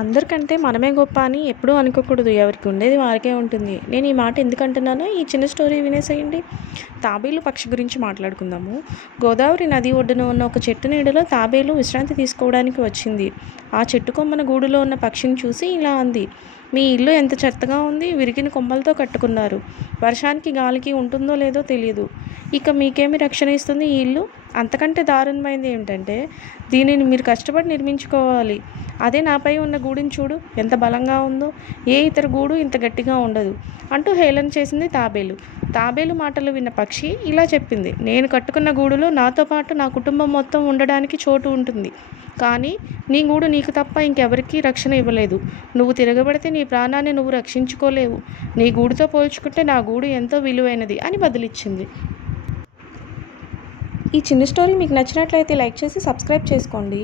అందరికంటే మనమే గొప్ప అని ఎప్పుడూ అనుకోకూడదు. ఎవరికి ఉండేది వారికే ఉంటుంది. నేను ఈ మాట ఎందుకంటున్నానో ఈ చిన్న స్టోరీ వినేసేయండి. తాబేలు పక్షి గురించి మాట్లాడుకుందాము. గోదావరి నది ఒడ్డున ఉన్న ఒక చెట్టు నీడలో తాబేలు విశ్రాంతి తీసుకోవడానికి వచ్చింది. ఆ చెట్టు కొమ్మన గూడులో ఉన్న పక్షిని చూసి ఇలా అంది: మీ ఇల్లు ఎంత చెత్తగా ఉంది, విరిగిన కొమ్మలతో కట్టుకున్నారు. వర్షానికి గాలికి ఉంటుందో లేదో తెలియదు. ఇక మీకేమి రక్షణ ఇస్తుంది ఈ ఇల్లు? అంతకంటే దారుణమైనది ఏమిటంటే దీనిని మీరు కష్టపడి నిర్మించుకోవాలి. అదే నాపై ఉన్న గూడుని చూడు, ఎంత బలంగా ఉందో. ఏ ఇతర గూడు ఇంత గట్టిగా ఉండదు అంటూ హేళన చేసింది తాబేలు. తాబేలు మాటలు విన్న పక్షి ఇలా చెప్పింది: నేను కట్టుకున్న గూడులో నాతో పాటు నా కుటుంబం మొత్తం ఉండడానికి చోటు ఉంటుంది. కానీ నీ గూడు నీకు తప్ప ఇంకెవరికీ రక్షణ ఇవ్వలేదు. నువ్వు తిరగబడితే నీ ప్రాణాన్ని నువ్వు రక్షించుకోలేవు. నీ గూడుతో పోల్చుకుంటే నా గూడు ఎంతో విలువైనది అని బదులిచ్చింది. ఈ చిన్న స్టోరీ మీకు నచ్చినట్లయితే లైక్ చేసి సబ్స్క్రైబ్ చేసుకోండి.